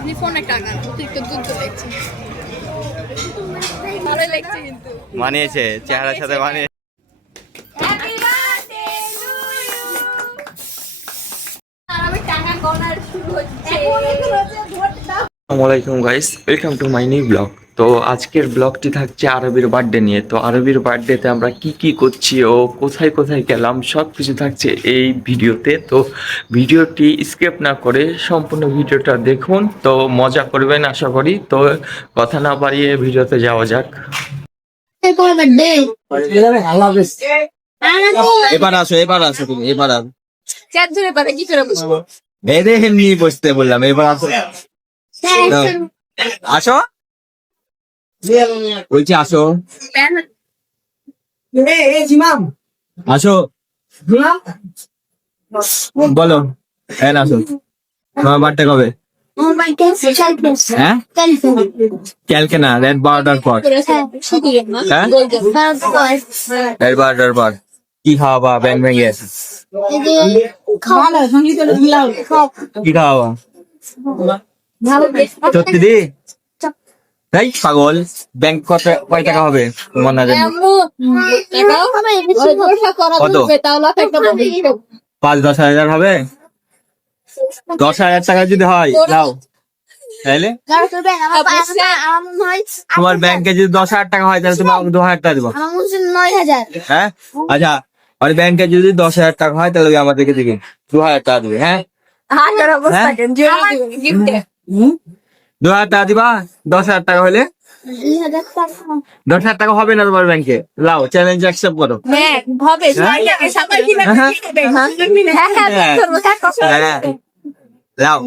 আপনি ফোনে টাকা অতিরিক্ত দুধ দেখছেন ভালো লাগছে কিন্তু মানিয়েছে চেহারার সাথে মানিয়ে। হ্যাপি বার্থডে টু ইউ আর আমি টাকা গোনার শুরু হচ্ছে আসসালামু আলাইকুম guys, welcome to my new blog. তো আজকের ব্লগটি থাকছে আরবির বার্থডে নিয়ে। তো আরবির বার্থডেতে আমরা কি কি করছি ও কোথায় কোথায় গেলাম সব কিছু থাকছে এই ভিডিওতে। তো ভিডিওটি স্কিপ না করে সম্পূর্ণ ভিডিওটা দেখুন, তো মজা করবেন আশা করি। তো কথা না বাড়িয়ে ভিডিওতে যাওয়া যাক। এবার আসো তুমি এবার আসো। চার ধরে পারে কি করে বুঝবো এই দেখে নিয়ে বসতে বললাম, এবার আসো আসো বলছি আসো আসো বলো। হ্যাঁ আসো, তোমার বার্থডে কবে? হ্যাঁ কালকে না, রাত 12টার পর। হ্যাঁ রাত 12টার পর কি খাওয়াবা? ব্যাং ব্যাঙে কি খাওয়াবা? সত্যি দি তাই পাগল। ব্যাংক কয় টাকা হবে তোমার না জানি? কত? 5-10 হাজার হবে? 10,000 টাকা যদি হয় দাও তাহলে। তোমার ব্যাংকে যদি 10,000 টাকা হয় তাহলে তুমি আমাকে 2,000 টাকা দিবো। হ্যাঁ আচ্ছা, আর ব্যাংকে যদি 10,000 টাকা হয় তাহলে আমাদেরকে দিবি 2,000 টাকা দিবি। হ্যাঁ 2,000 টাকা দিবা। 10,000 টাকা হলে 10,000 টাকা হবে না তোমার ব্যাংকে। লাও, চ্যালেঞ্জ অ্যাকসেপ্ট করো। লাও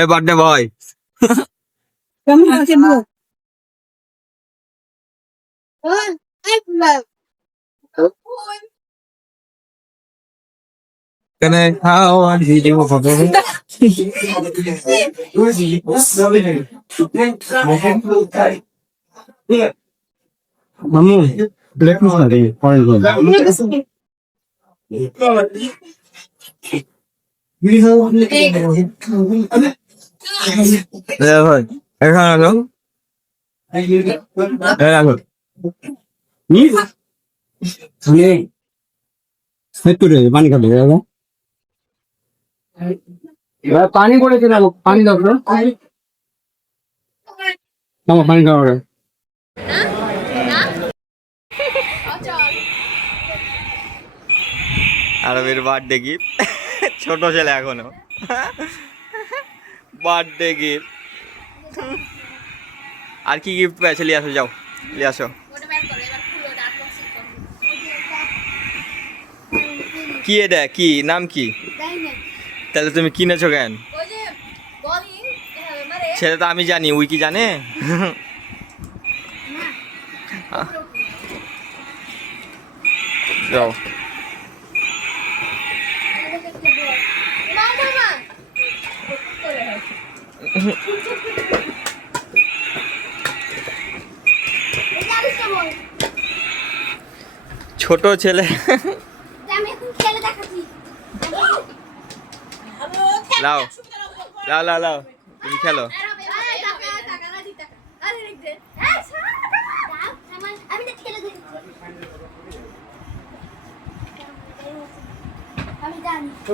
এ বার্থডে বয় কেন খাওয়া ভিডিও ফটো মামু ব্ল্যাক মুখ না দিয়ে পরে গো ভাই এখানে আসো, আসো একটু রে পানি খাবে পানি পড়েছে না, পানি দাও পানি খাওয়া। আরবির বার্থডে গিফট, ছোট ছেলে এখনো বার্থডে গিফট। আর কি গিফট পেয়েছে? নিয়ে আসো, যাও নিয়ে আসো। কি এটা? কি নাম কি? তাহলে তুমি কিনেছো কেন? সেটা তো আমি জানি, উই কি জানে? যাও ছোট ছেলে। লাও লাও লাও লাও, তুমি খেলো।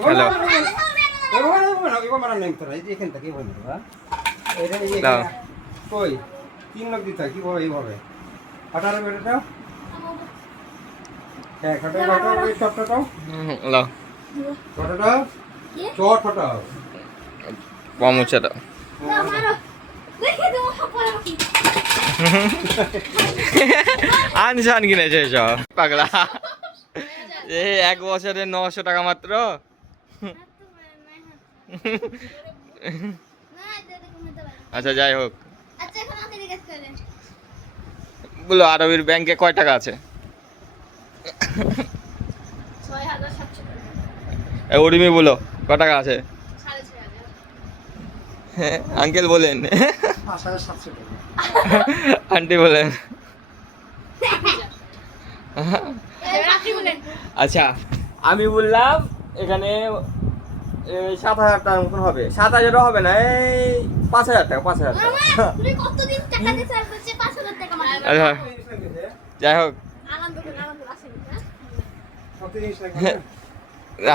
হ্যালো কই 3 লাখ দিতে কিভাবে এইভাবে হাঁটার বেটাটা? হ্যাঁ হাঁটাটাও লাও ফটোটা চট ফটো পামুচাটা আনসান কিনেছে সব পাগলা। এই 1 বছরে 900 টাকা মাত্র। আচ্ছা যাই হোক, বলো আরবির ব্যাংকে কয় টাকা আছে? উর্মি বলো কয় টাকা আছে? আঙ্কেল বলেন, আন্টি বলেন আপনি বলেন। আচ্ছা আমি বললাম এখানে 7,000 টাকার মতন হবে, 7,000 হবে না, এই 5,000 টাকা, 5,000 টাকা। তুমি কতদিন টাকা দিয়ে স্যার বলছে 5,000 টাকা মানে আচ্ছা যাই হোক আনন্দ করে আনন্দ আসেন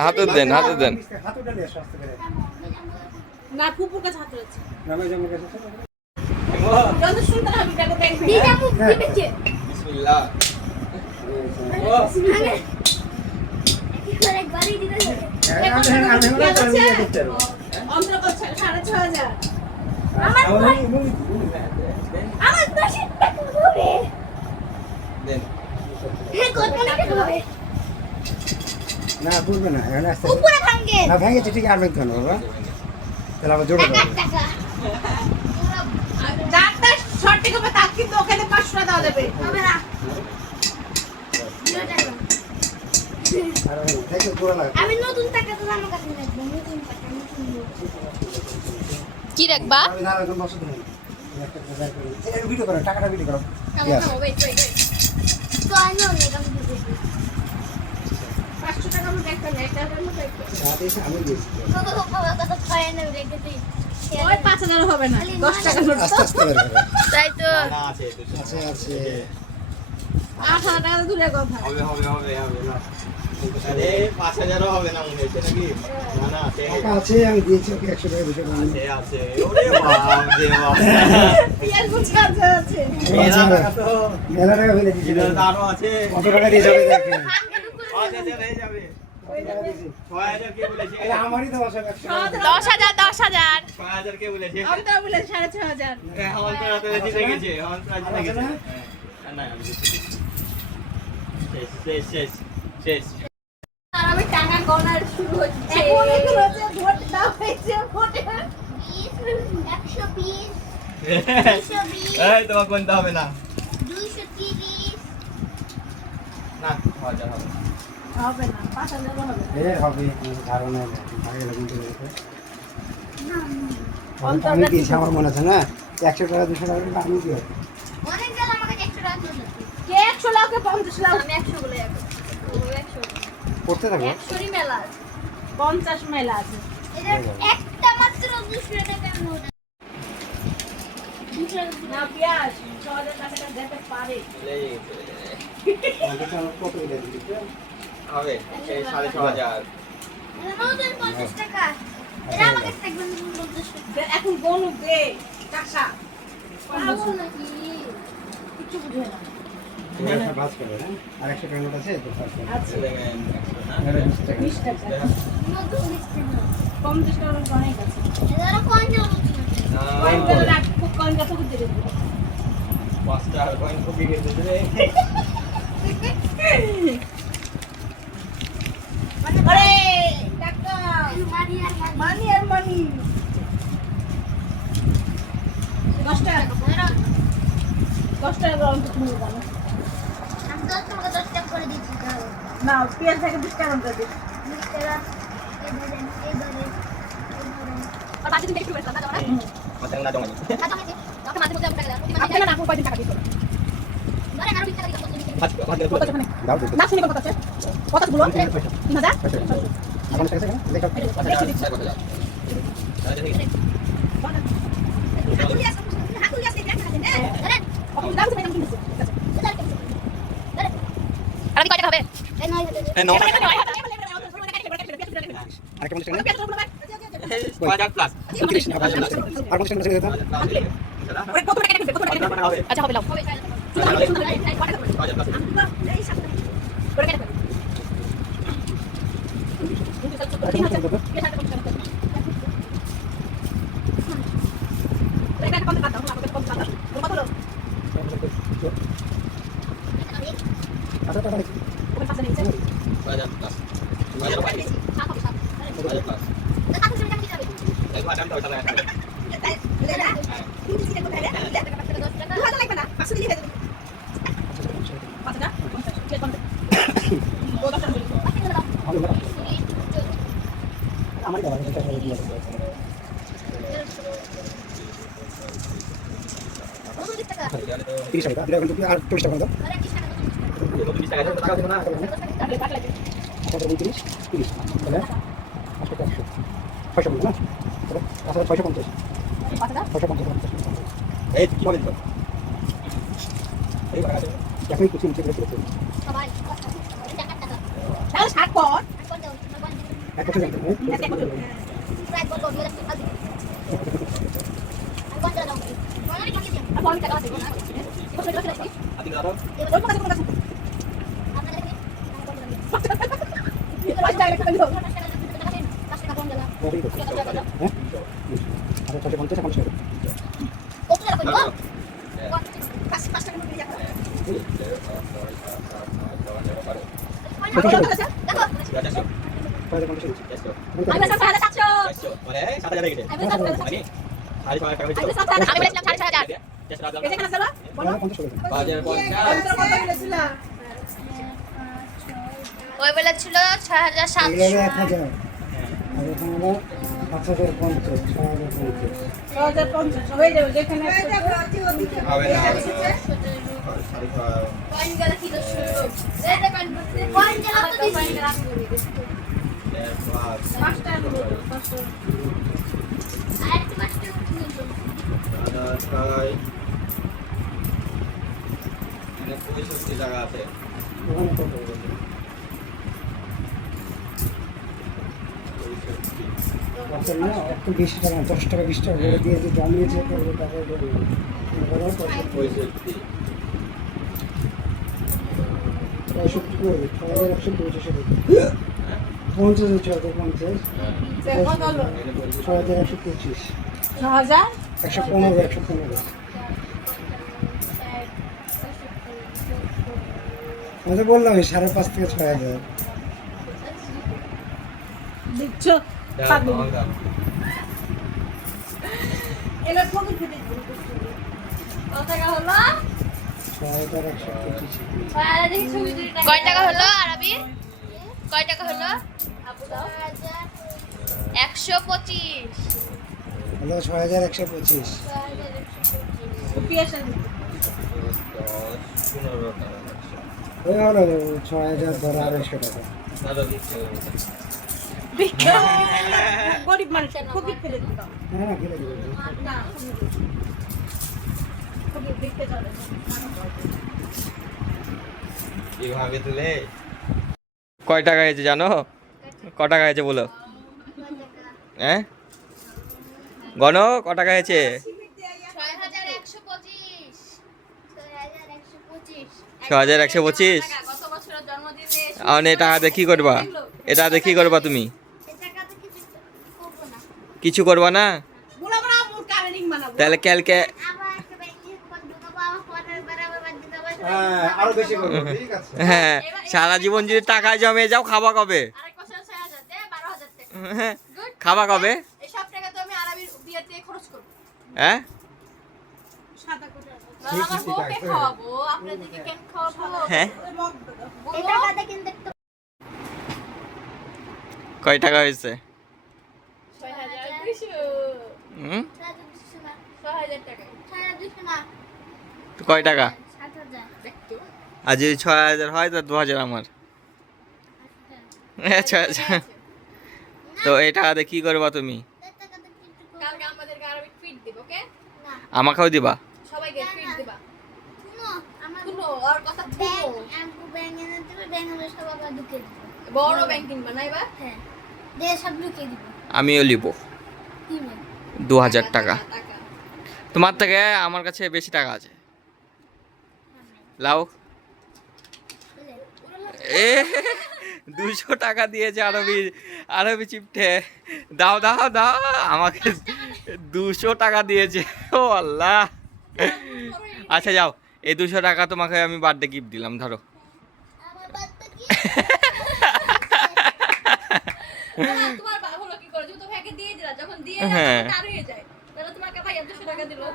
হাতে দেন, হাতে দেন। না ফুপুর কাছে হাত রয়েছে যত সুন্দর হবে দেখো দেখবে দিদা মুখ দিবেছে বিসমিল্লাহ। কি করে গাড়ি দিতে অন্তর করছে 6,500 আমার পাশে টাকা হবে দেন। হে কত টাকা হবে না বুঝবে না এখন আসতে উপরে ভাঙে না ভেঙেছে ঠিক আর কেন বাবা তাহলে আবার জোড়া দেবো টাকা যারটা শর্ট থেকে হবে তার কিন্তু ওখানে 500 টাকা দেওয়া যাবে হবে না আর দেখো জোড়া লাগে আমি নতুন টাকা তো আমার কাছে রাখবো নতুন টাকা কি রাখবা আমি না একদম বসে দিই একটা বাজার করি এই ভিডিও করো টাকাটা ভিডিও করো কেমন হবে ওয়েট তো আই নো না আমি দিতে 500 টাকা আমি একটা নেই টাকার মতো একটা সাথে আমি দিয়েছি কত কত খায় না রেখে দিই ওই 5,000 হবে না 10 টাকা নোট আস্তে আস্তে বের করো তাই তো না আছে, আছে আছে 8,000 টাকা দূরে কথা হবে হবে হবে হবে না। আরে 5,000 হবে না মনে হচ্ছে নাকি? না না আছে, টাকা আছে আমি দিয়েছি ওকে 100 টাকা দিতে পারি আছে আছে। ওরে বাবা দেবা। পিয়াজ গুছা আছে মেলা টাকা তো মেলা টাকা ফেলে দিয়েছি জিরার দামও আছে। কত টাকা দিয়ে যাবে দেখেন আচ্ছা আচ্ছা হয়ে যাবে। 6,000 কে বলেছে? আরে আমারই তো বসে 100 টাকা 10,000 6,000 কে বলেছে? আমি তো বলে 6,500 হন্তার হাতে জিতে গেছে, হন্তার জিতে গেছে। না আমি জিতে গেছি। শেষ শেষ শেষ শেষ। আর আমি টাকা গণার শুরু হচ্ছে এখন এগুলো হচ্ছে ভোট দাও হয়েছে ভোটে 120 এই তোমার কোনটা হবে না? 230 না 6,000 হবে না। হবে না 5,000 হবে এ হবে ধারণা ভাগে লাগবে তো অন্তর আমি দিয়েছি আমার মনে আছে না 100 টাকা 200 টাকা করে আমি দিই অনেক গেল আমাকে 100 টাকা দিল কে 100 লাখ কে 50 লাখ আমি 100 বলে যাবো ও 100 করতে থাকো 100 মেলা 50 মেলা আছে এটা একটা মাত্র 200 টাকা নোট না পেঁয়াজ 6,000 টাকা দিতে পারে আমাকে চাল কত করে দিতে হবে এই 6,500 নতুন 50 টাকা এটা আমাকে থাকবেন 50 টাকা এখন গনু দে টাকা পাবো নাকি কিছু বুঝে না একটা বাস করে না আর 100 টাকা নোট আছে তো বাস করে আচ্ছা এটা 20 টাকা 20 টাকা নতুন 20 টাকা 50 টাকা অনেক আছে এরা কোন জন্য কয়েন করে রাখ কয়েন কত করে দেব 5 টাকা কয়েন কপি করে দিলে আরে টাকা মানি আর মানি 10 টাকা 10 টাকা অন্তত তুমি জানো আমি 10 টাকা করে দিচ্ছি না পেঁয়াজ থেকে 20 টাকা করে দিচ্ছি 20 টাকা এবারে আর বাকি তুমি একটু বেশি টাকা দাও না মাথা না জমাই টাকা আছে আপনি মাঝে মধ্যে টাকা দাও আপনি না আপনি কয়দিন টাকা দিছো ধরে আরো 20 টাকা দিতে কত দিন দাও দিতে না শুনি কত আছে কত গুলো 3000 এখন টাকা আছে লেখা আরে কয় টাকা হবে এই 9,000 আর কেমন টাকা 5,000 প্লাস আর কোন টাকা দিতে আচ্ছা হবে লাও আচ্ছা টাকা নেই 5,000 প্লাস 5,000 প্লাস এই ঘাট আমি তো ওটা লাগা আমার দাও টাকা দিয়ে 30 টাকা দিলে কিন্তু আর 20 টাকা দাও কত 30 30 তাহলে 500 650 না তাহলে 650 650 এই কি বলেন তো এই বাড়া আছে এখন কিছু নিচে রেখে দিতে সবাই তাহলে 60 কর এক কথা জানতে হবে ট্রাই করব মেরে খালি আর কোন জায়গা দাও মানে কি দিই আর কোন টাকা আছে না এবার সেটা রাখি আপনি দাও এবার কোন কাছে আপনাদের কি এটা বাস টাকা দিও 5 টাকা কোন জায়গা কতই তো হ্যাঁ আরে 650 এখন ছেড়ে কত টাকা কইবো 5 টাকা মতো দিয়া দেখো 650 আমি সব 700 মানে 7000 রেখে দে আমি 700 মানে 6.5 টাকা হয়েছে আমি 700 আমি বলেছিলাম 6,500 এই যে কেন বলো 50 ওই বেলা ছিল 6,700 1000 আর এখন হলো 5050 6,050 হয়ে যাবে যেখানে হবে না কয়েন গেলে কি দোষ এই যে কয়েন গেলে তো দিছি পাঁচটা আর একটু পাঁচটা জায়গা আছে ওখানে কত আচ্ছা না একটু বেশি টাকা 10 টাকা 20 টাকা করে দিয়ে যে জমিয়েছে করবে টাকা দেবে পঁয়ষট্টি করে 6150 50 650 6125 6,000 115 আমি তো বললাম 5.5 থেকে 6,000 দিচ্ছ এবার পকেট থেকে কত টাকা হলো 6,125 কয় টাকা হলো আরবি কয় টাকা হলো আপু দাও 125 হলো 6,125 পিয়াসা ওই হলো 6,000 ধরো 250 টাকা গরিব মানুষ পকেট ফেলে দিতাম হ্যাঁ গেলে দেবে না পকেট দেখতে চলে এইভাবে তুলে কয় টাকা হয়েছে জানো ক টাকা হয়েছে বলো হ্যাঁ গণ ক টাকা হয়েছে 6,125 6,125 গত বছরের জন্মদিনে আর টাকা দিয়ে কি করবা এটা দিয়ে কি করবা তুমি কিছু করবা না বুলা বুলা মুর কারেনিং বানাবো তাহলে কালকে হ্যাঁ আরো বেশি করব ঠিক আছে হ্যাঁ সারা জীবন যদি টাকা জমে যাও খাবা কবে আরেক বছর 6,000 দে 12,000 টাকা হ্যাঁ, খাবা কবে এই সব টাকা তো আমি আরবির বিয়েতে খরচ করব হ্যাঁ সাদা করে আমার বউকে খাওয়াবো আপনাদেরকে কেন খাওয়াবো হ্যাঁ এই টাকাতে কিন্তু কয় টাকা হয়েছে 6,200 হুম 6,000 টাকা 6,200 না তো কয় টাকা 7,000 দেখতো আর যদি 6,000 হয় তো 2,000 আমার আচ্ছা আচ্ছা তো এই টাকা দিয়ে কি করবা তুমি কালকে আমাদেরকে আরবি ট্রিট দিব ওকে না আমাকেও দিবা সবাইকে ট্রিট দিবা শুনো আমার শুনো আর কথা শুনো আমকো ব্যাংক এনে দিবে ব্যাংক এর সব আবার ঢুকে দিব বড় ব্যাংকিং বানাইবা হ্যাঁ দে সব ঢুকে দিব আমিও লিব কি মানে 2,000 টাকা তোমার থেকে আমার কাছে বেশি টাকা আছে লাও এ 200 টাকা দিয়েছে আরবি আরবি চিপটে দাও দাও দাও আমাকে 200 টাকা দিয়েছে ও আল্লাহ আচ্ছা যাও এই 200 টাকা তোমাকে আমি বার্থডে গিফট দিলাম ধরো আমার বাচ্চা কি তোমার বাবা হলো কি করে তো ভাইকে দিয়ে দিলা যখন দিয়ে হ্যাঁ। যায় তার হয়ে যায় তাহলে তোমাকে ভাই 200 টাকা দিল ও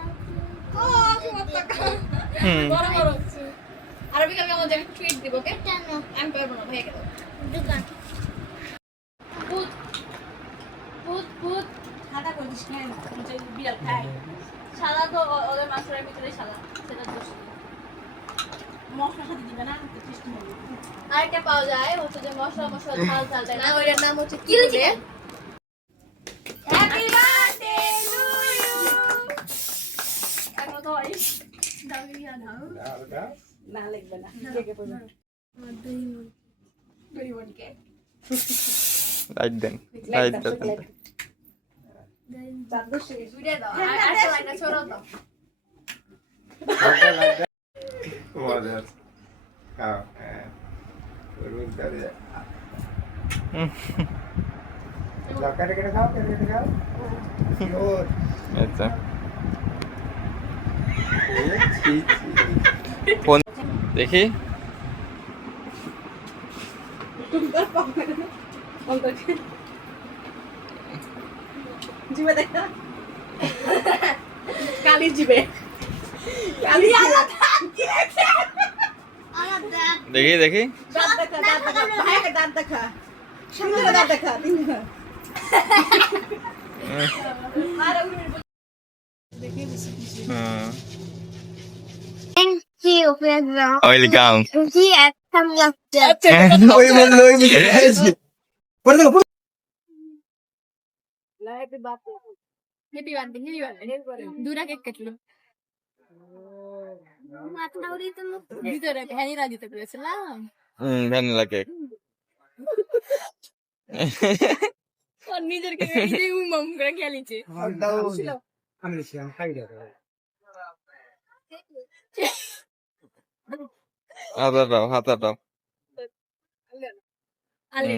তোমার টাকা হুম। বড় বড় আরবি কালকে আমাদের ট্রিট দিব ওকে আমি পারবো না ভাইকে দাও দোকান ভূত ভূত ভূত সাদা করে দিস না যে বিড়াল খায় সাদা তো ওদের মাছের ভিতরে সাদা সেটা দোষ মশলার সাথে দিবে না তো টেস্টি হবে। আরেকটা পাওয়া যায় হচ্ছে যে মশলা মশলা ঝাল ঝাল দেয় না, ওইটার নাম হচ্ছে কি বলে? Happy birthday to you. এখন তো ওই দাবিয়া দাও না লাগবে না, কেকে পড়বে দুই বোনকে লাইট দেন, লাইট দেন। ভিডিও দাও আর একটা লাইটটা ছড়াও দাও। মজা আছে। খাও, হ্যাঁ। গরুর দাঁড়ে যাও, কেটে কেটে খাও, কেটে কেটে খাও। ওর, আচ্ছা ছি, ছি। ফোন দেখি। জিবে দেখা কালি জিবে কালি দেখি দেখি দাঁত দেখা ভাইকে দাঁত দেখা সুন্দর দাঁত দেখা তিনটা ওয়েলকাম। ওই মনে ওই মিলে আছে। পড়ে দেখো, পড়ে। Happy birthday happy birthday happy birthday দুরা কেক কাটলো মাথা উড়ি তো ভিতরে ভ্যানিলা দিতে পেরেছিলাম ভ্যানিলা কেক। আর নিজের কেক নিজেই উমম করে খেলিছে আমি ছিলাম খাই দাও। হাতা দাও, হাতা দাও। আলে